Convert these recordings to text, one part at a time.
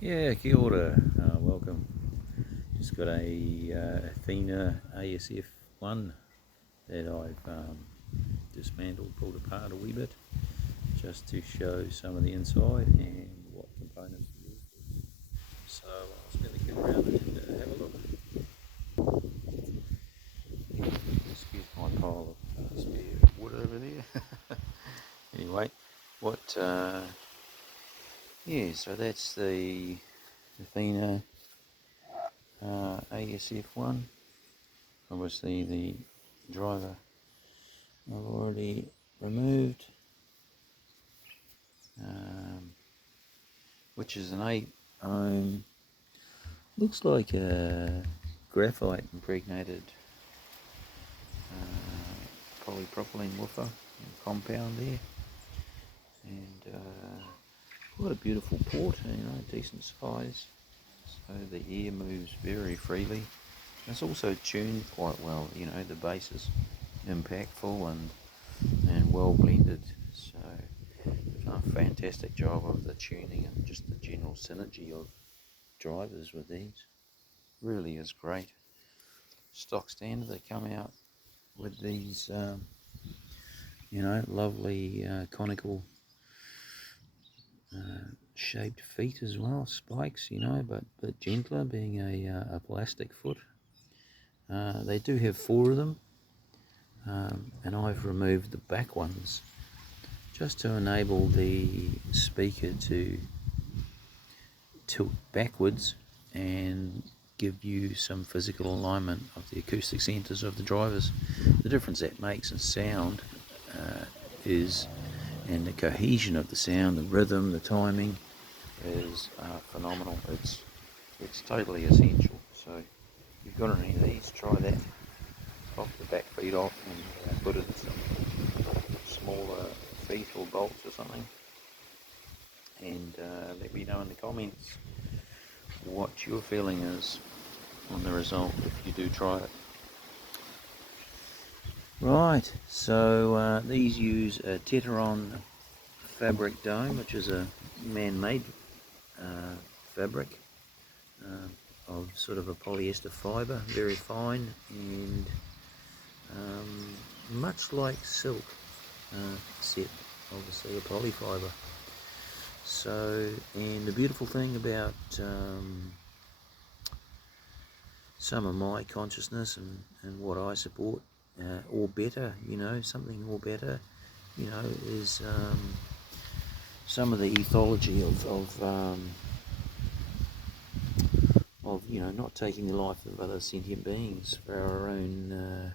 Yeah, kia ora, welcome. Just got a Athena AS-F1 that I've dismantled, pulled apart a wee bit, just to show some of the inside and what components to use. So I was going to get around and have a look. Excuse my pile of spare wood over there. Anyway, so that's the Athena AS-F1. Obviously the driver I've already removed, which is an 8-ohm, looks like a graphite impregnated polypropylene woofer compound there, and quite a beautiful port, decent size, so the air moves very freely. It's also tuned quite well, the bass is impactful and well blended, so they've done a fantastic job of the tuning and just the general synergy of drivers with these. Really is great. Stock standard, they come out with these lovely conical shaped feet as well, spikes, but gentler, being a plastic foot. They do have 4 of them, and I've removed the back ones just to enable the speaker to tilt backwards and give you some physical alignment of the acoustic centres of the drivers. The difference that makes in sound and the cohesion of the sound, the rhythm, the timing is phenomenal. It's totally essential. So if you've got any of these, try that. Pop the back feet off and put in some smaller feet or bolts or something, and let me know in the comments what your feeling is on the result if you do try it. Right, so these use a Tetron fabric dome, which is a man-made fabric of sort of a polyester fibre, very fine, and much like silk, except obviously a polyfibre. So, and the beautiful thing about some of my consciousness and what I support, or better, something or better, is some of the ethology of not taking the life of other sentient beings for our own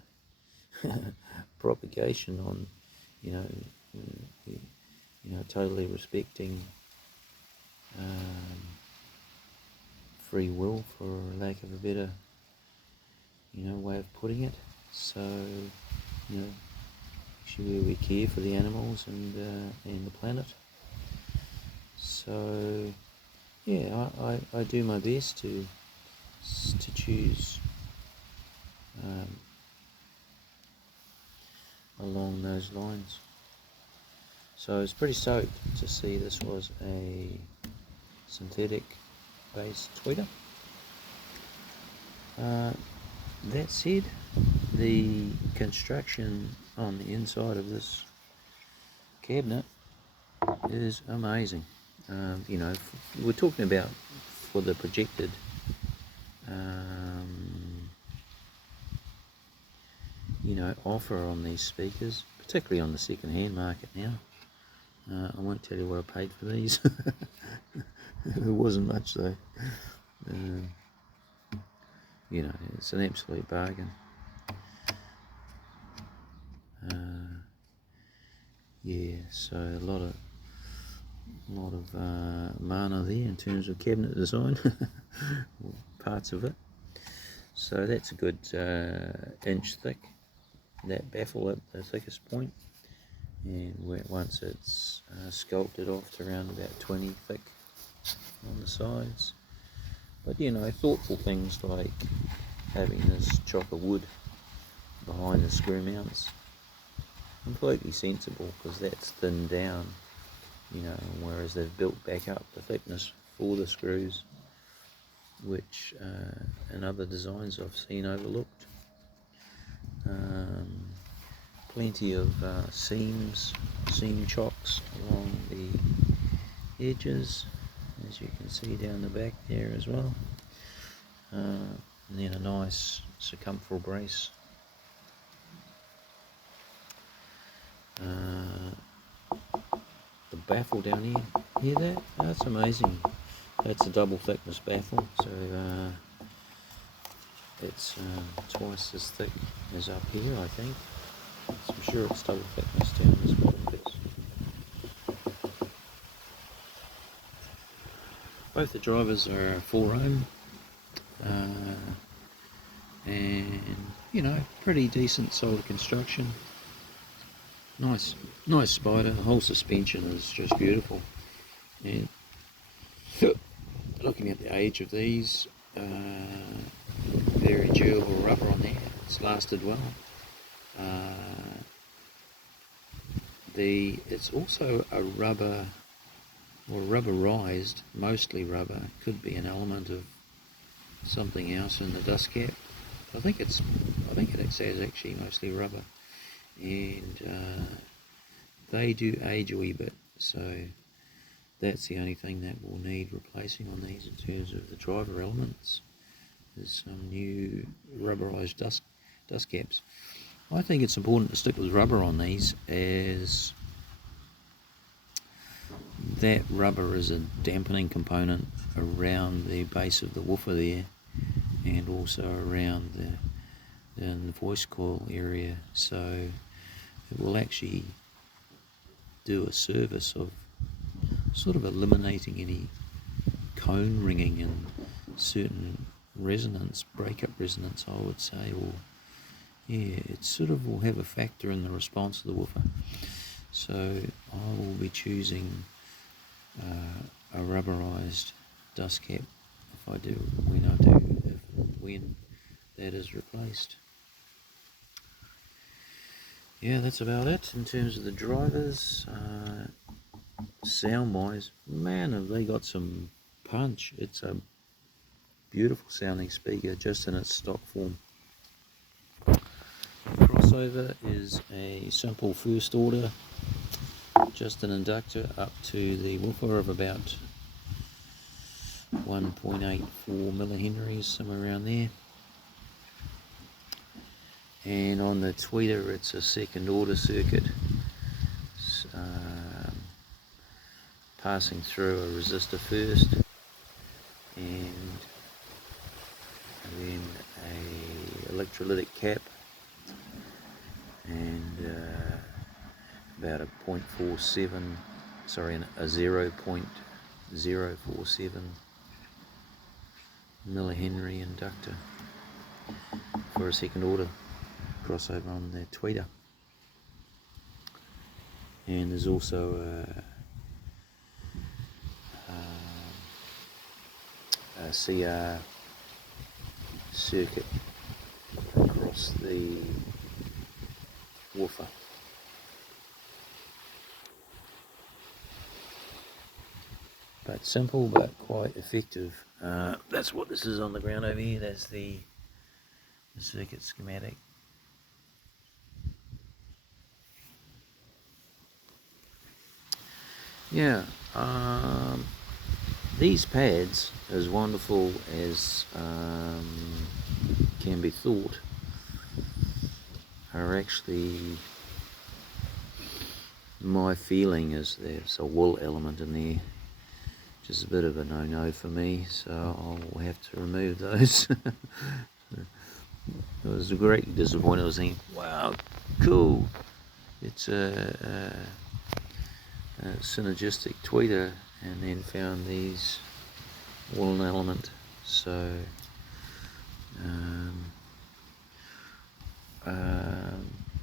propagation, on totally respecting free will, for lack of a better way of putting it. So actually we care for the animals and the planet. So yeah, I do my best to choose along those lines. So I was pretty stoked to see this was a synthetic based tweeter. That said, the construction on the inside of this cabinet is amazing. We're talking about for the projected offer on these speakers, particularly on the second-hand market now. I won't tell you what I paid for these. It wasn't much though. It's an absolute bargain. Yeah, so a lot of mana there in terms of cabinet design, parts of it. So that's a good inch thick, that baffle at the thickest point, and once it's sculpted off to around about 20 thick on the sides. But thoughtful things like having this chop of wood behind the screw mounts, completely sensible, because that's thinned down, whereas they've built back up the thickness for the screws, which in other designs I've seen overlooked. Plenty of seam chocks along the edges, as you can see down the back there as well, and then a nice circumferential brace. The baffle down here, hear that? That's amazing. That's a double thickness baffle, so it's twice as thick as up here, I think. So I'm sure it's double thickness down this bottom bit. Both the drivers are 4-ohm, and you know, pretty decent solid construction. Nice spider. The whole suspension is just beautiful. And looking at the age of these, very durable rubber on there. It's lasted well. It's also a rubber, or rubberized, mostly rubber. Could be an element of something else in the dust cap. I think it says actually mostly rubber, and they do age a wee bit, so that's the only thing that will need replacing on these in terms of the driver elements, is some new rubberized dust caps. I think it's important to stick with rubber on these, as that rubber is a dampening component around the base of the woofer there, and also around the voice coil area, so it will actually do a service of sort of eliminating any cone ringing and certain resonance, breakup resonance, I would say, or yeah, it sort of will have a factor in the response of the woofer. So I will be choosing a rubberized dust cap when that is replaced. Yeah, that's about it in terms of the drivers. Sound wise, man, have they got some punch. It's a beautiful sounding speaker just in its stock form. Crossover is a simple first order, just an inductor up to the woofer of about 1.84 millihenries, somewhere around there. And on the tweeter it's a second order circuit, passing through a resistor first, and then a electrolytic cap, and about a 0.047 millihenry inductor for a second order crossover on the tweeter. And there's also a CR circuit across the woofer. But simple, but quite effective. That's what this is on the ground over here. That's the circuit schematic. Yeah, these pads, as wonderful as can be thought, are actually, my feeling is there's a wool element in there, which is a bit of a no-no for me, so I'll have to remove those. I was greatly disappointed. I was thinking, wow, cool, it's a synergistic tweeter, and then found these woolen element, so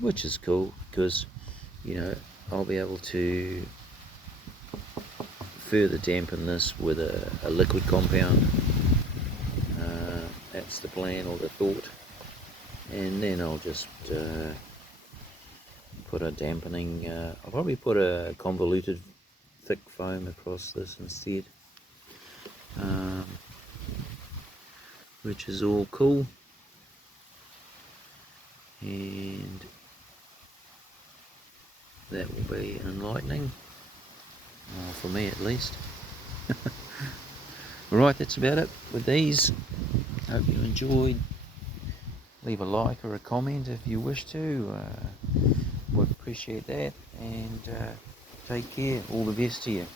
which is cool, because you know I'll be able to further dampen this with a liquid compound. That's the plan or the thought, and then I'll just put a dampening, I'll probably put a convoluted thick foam across this instead, which is all cool, and that will be enlightening, for me at least. Alright, that's about it with these. Hope you enjoyed. Leave a like or a comment if you wish to. Would appreciate that, and take care. All the best to you.